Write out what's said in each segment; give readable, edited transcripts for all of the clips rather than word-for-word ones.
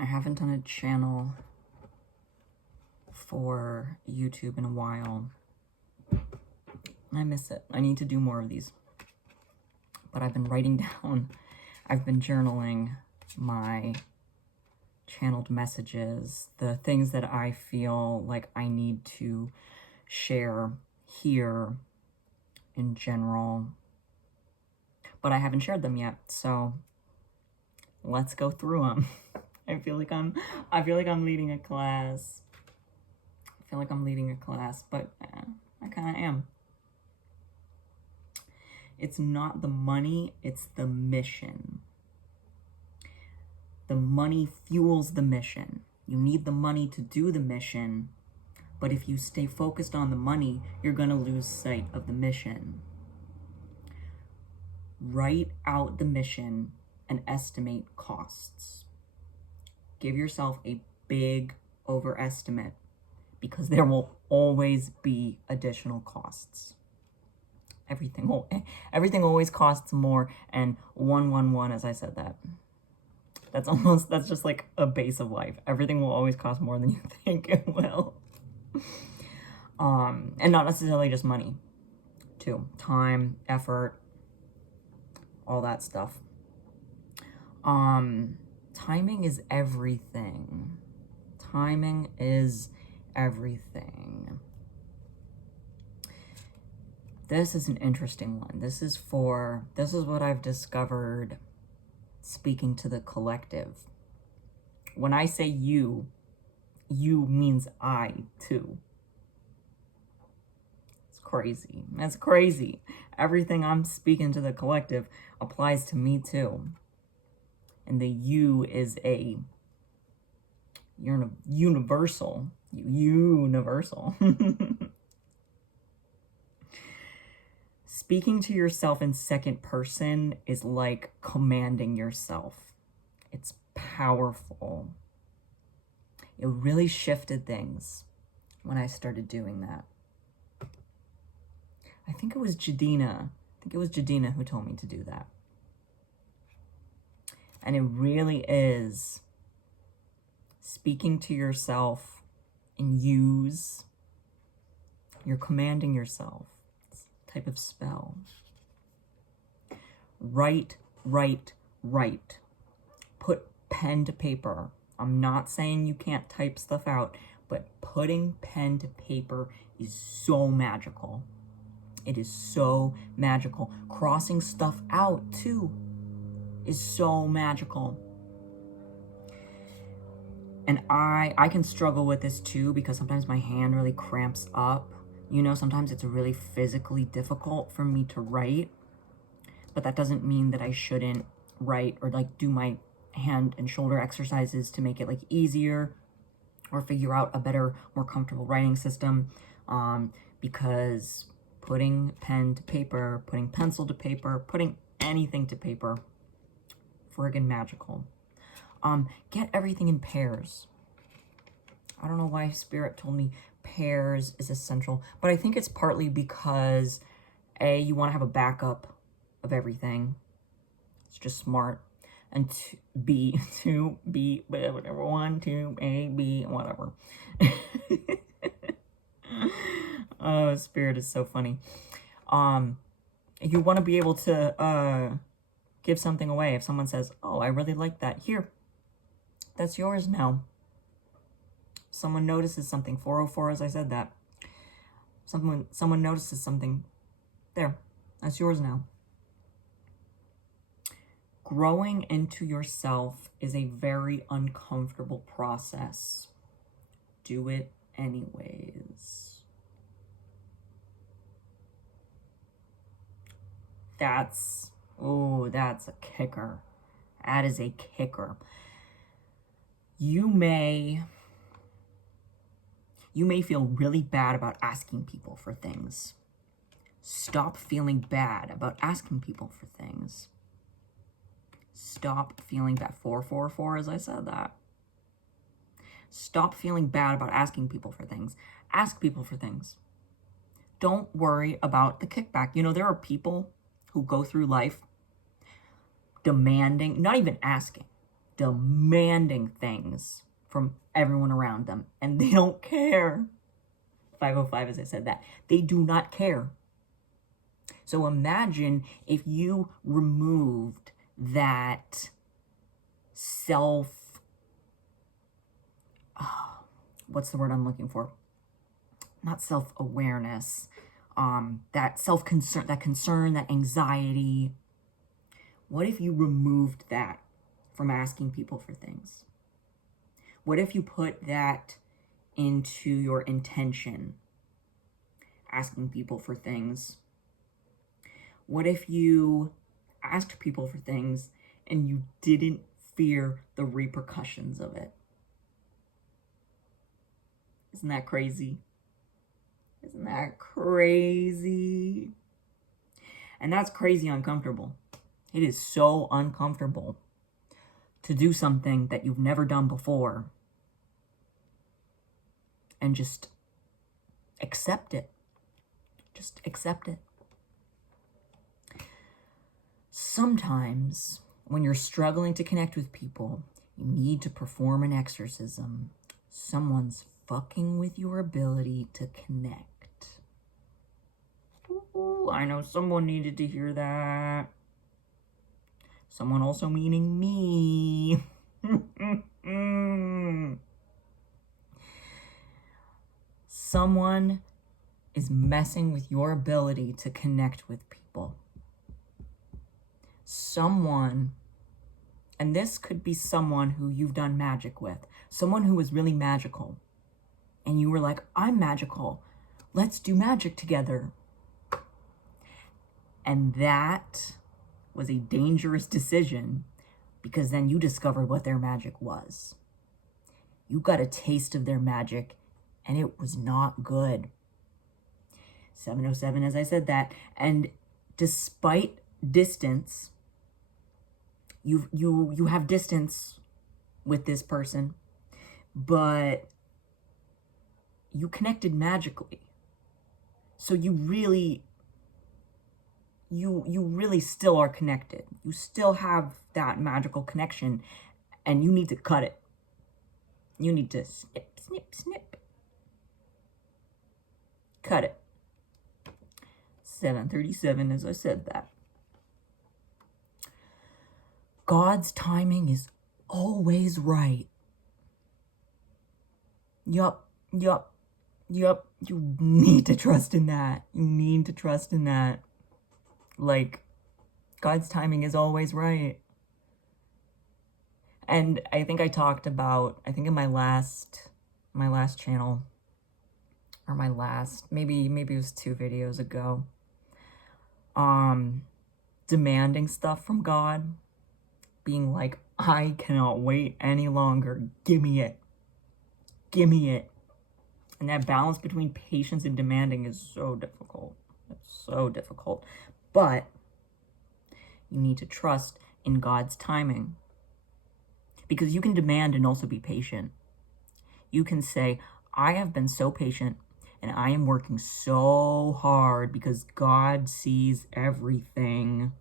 I haven't done a channel for YouTube in a while. I miss it. I need to do more of these. But I've been writing down, I've been journaling my channeled messages, the things that I feel like I need to share here in general. But I haven't shared them yet, so let's go through them. I feel like I'm leading a class. I feel like I'm leading a class, but I kind of am. It's not the money, it's the mission. The money fuels the mission. You need the money to do the mission, but if you stay focused on the money, you're gonna lose sight of the mission. Write out the mission and estimate costs. Give yourself a big overestimate because there will always be additional costs. Everything always costs more, and 111, as I said that. That's just like a base of life. Everything will always cost more than you think it will. And not necessarily just money, too. Time, effort, all that stuff. Timing is everything. Timing is everything. This is an interesting one. This is what I've discovered speaking to the collective. When I say you means I too. It's crazy. It's crazy. Everything I'm speaking to the collective applies to me too. And the you is universal. Universal. Speaking to yourself in second person is like commanding yourself. It's powerful. It really shifted things when I started doing that. I think it was Jadina. Who told me to do that. And it really is speaking to yourself in yous. You're commanding yourself. Type of spell. Write. Put pen to paper. I'm not saying you can't type stuff out, but putting pen to paper is so magical. It is so magical. Crossing stuff out too is so magical. And I can struggle with this too because sometimes my hand really cramps up. You know, sometimes it's really physically difficult for me to write, but that doesn't mean that I shouldn't write or like do my hand and shoulder exercises to make it like easier or figure out a better, more comfortable writing system. Because putting pen to paper, putting pencil to paper, putting anything to paper, friggin' magical. Get everything in pairs. I don't know why Spirit told me pairs is essential, but I think it's partly because A, you want to have a backup of everything. It's just smart. And B, whatever, 1, 2, A, B, whatever. Oh, Spirit is so funny. You want to be able to give something away. If someone says, oh, I really like that, here, that's yours now. Someone notices something, 404 as I said that. Someone notices something, there, that's yours now. Growing into yourself is a very uncomfortable process. Do it anyways. That's a kicker. That is a kicker. You may feel really bad about asking people for things. Stop feeling bad about asking people for things. Stop feeling bad. 444, as I said that. Stop feeling bad about asking people for things. Ask people for things. Don't worry about the kickback. You know, there are people who go through life demanding, not even asking, demanding things from everyone around them, and they don't care. 505, as I said that. They do not care. So imagine if you removed that what's the word I'm looking for? Not self-awareness, that self-concern, that anxiety. What if you removed that from asking people for things? What if you put that into your intention, asking people for things? What if you asked people for things and you didn't fear the repercussions of it? Isn't that crazy? Isn't that crazy? And that's crazy uncomfortable. It is so uncomfortable to do something that you've never done before and just accept it. Just accept it. Sometimes when you're struggling to connect with people, you need to perform an exorcism. Someone's fucking with your ability to connect. Ooh, I know someone needed to hear that. Someone also meaning me. Someone is messing with your ability to connect with people. Someone, and this could be someone who you've done magic with, someone who was really magical, and you were like, I'm magical, let's do magic together. And that was a dangerous decision, because then you discovered what their magic was. You got a taste of their magic, and it was not good. 707, as I said that, and despite distance, you have distance with this person, but you connected magically. So you really still are connected. You still have that magical connection, and you need to cut it. You need to snip, snip, snip. Cut it. 737, as I said that. God's timing is always right. Yup. You need to trust in that. You need to trust in that. Like, God's timing is always right. And I think I talked about, I think in my last channel, or maybe it was 2 videos ago, demanding stuff from God, being like, I cannot wait any longer. Give me it. Give me it. And that balance between patience and demanding is so difficult. It's so difficult. But you need to trust in God's timing. Because you can demand and also be patient. You can say, I have been so patient and I am working so hard because God sees everything.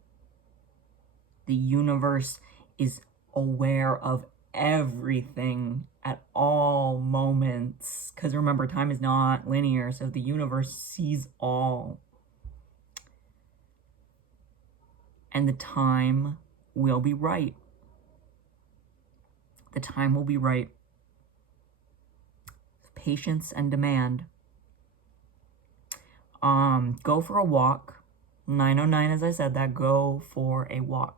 The universe is aware of everything at all moments. Because remember, time is not linear, so the universe sees all. And the time will be right. The time will be right. Patience and demand. Go for a walk. 909, as I said that, go for a walk.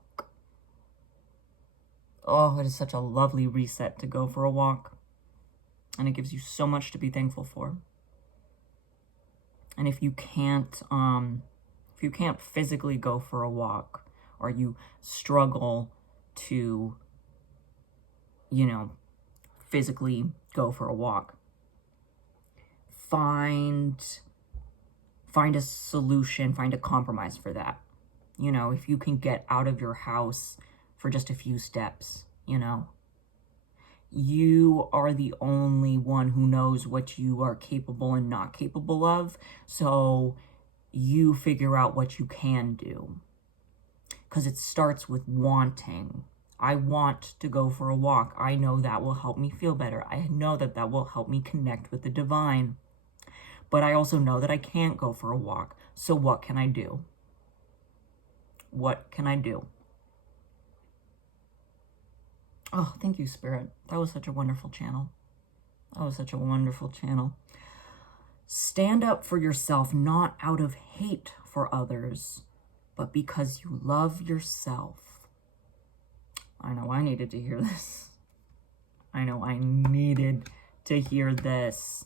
Oh, it is such a lovely reset to go for a walk. And it gives you so much to be thankful for. And if you can't physically go for a walk, or you struggle to, physically go for a walk, find a solution, find a compromise for that. If you can get out of your house for just a few steps, you are the only one who knows what you are capable and not capable of. So you figure out what you can do. Because it starts with wanting. I want to go for a walk. I know that will help me feel better. I know that that will help me connect with the divine. But I also know that I can't go for a walk. So what can I do? What can I do? Oh, thank you, Spirit. That was such a wonderful channel. That was such a wonderful channel. Stand up for yourself, not out of hate for others, but because you love yourself. I know I needed to hear this. I know I needed to hear this.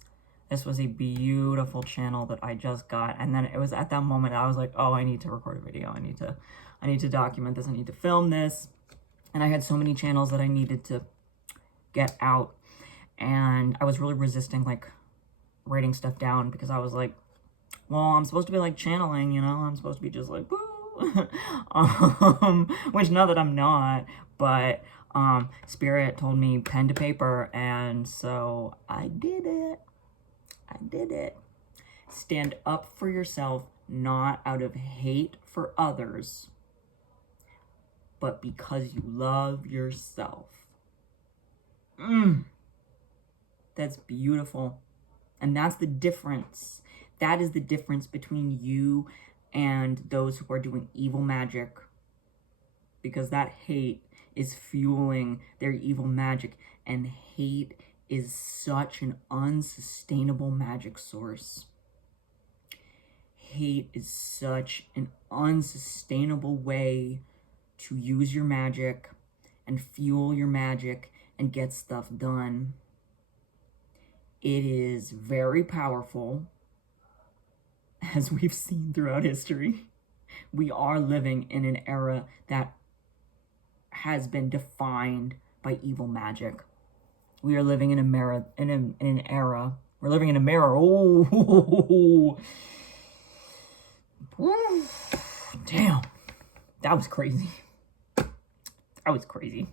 This was a beautiful channel that I just got. And then it was at that moment I was like, oh, I need to record a video. I need to document this. I need to film this. And I had so many channels that I needed to get out. And I was really resisting like writing stuff down because I was like, well, I'm supposed to be like channeling, you know, I'm supposed to be just like, woo. Which now that I'm not, but Spirit told me pen to paper, and so I did it. I did it. Stand up for yourself, not out of hate for others, but because you love yourself. That's beautiful. And that's the difference. That is the difference between you and those who are doing evil magic. Because that hate is fueling their evil magic. And hate is such an unsustainable magic source. Hate is such an unsustainable way to use your magic and fuel your magic and get stuff done. It is very powerful, as we've seen throughout history. We are living in an era that has been defined by evil magic. We are living in an era. We're living in a mirror. Oh, damn, that was crazy. That was crazy.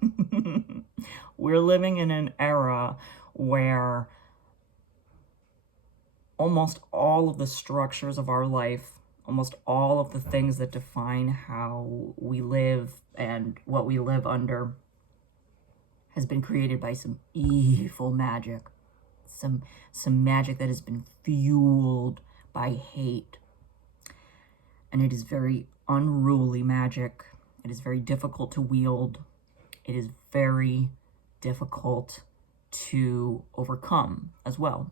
We're living in an era where almost all of the structures of our life, almost all of the things that define how we live and what we live under has been created by some evil magic. Some magic that has been fueled by hate. And it is very unruly magic. It is very difficult to wield. It is very difficult to overcome as well.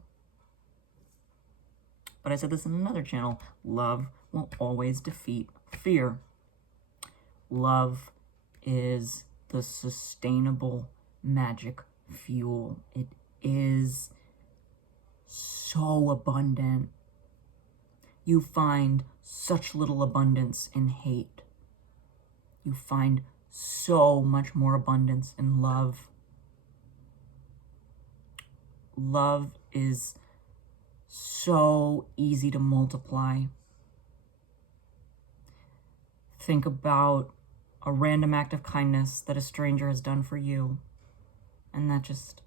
But I said this in another channel, love will always defeat fear. Love is the sustainable magic fuel. It is so abundant. You find such little abundance in hate. You find so much more abundance in love. Love is so easy to multiply. Think about a random act of kindness that a stranger has done for you. And that just,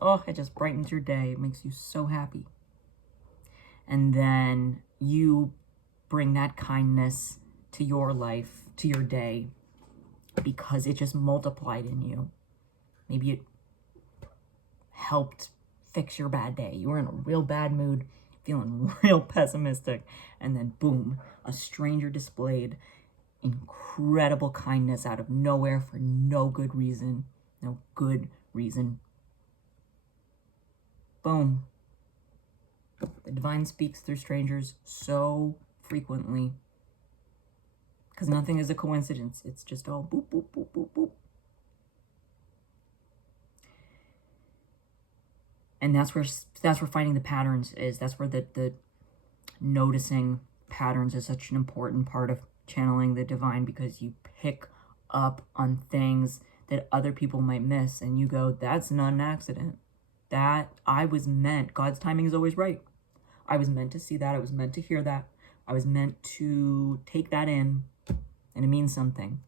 it just brightens your day. It makes you so happy. And then you bring that kindness to your life, to your day, because it just multiplied in you. Maybe it helped fix your bad day. You were in a real bad mood, feeling real pessimistic, and then boom, a stranger displayed incredible kindness out of nowhere for no good reason. No good reason. Boom. The divine speaks through strangers so frequently because nothing is a coincidence. It's just all boop, boop, boop, boop, boop. And that's where finding the patterns is. That's where the noticing patterns is such an important part of channeling the divine, because you pick up on things that other people might miss and you go, that's not an accident. That I was meant. God's timing is always right. I was meant to see that. I was meant to hear that. I was meant to take that in, and it means something.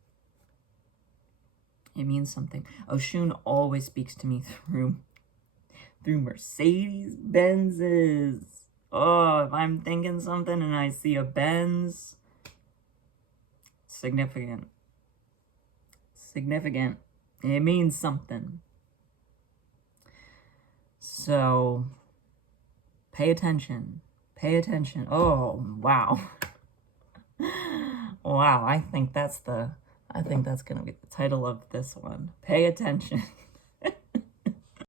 It means something. Oshun always speaks to me through Mercedes Benzes. Oh, if I'm thinking something and I see a Benz, significant. Significant. It means something. So pay attention. Pay attention. Oh, wow. Wow, I think that's gonna be the title of this one. Pay attention.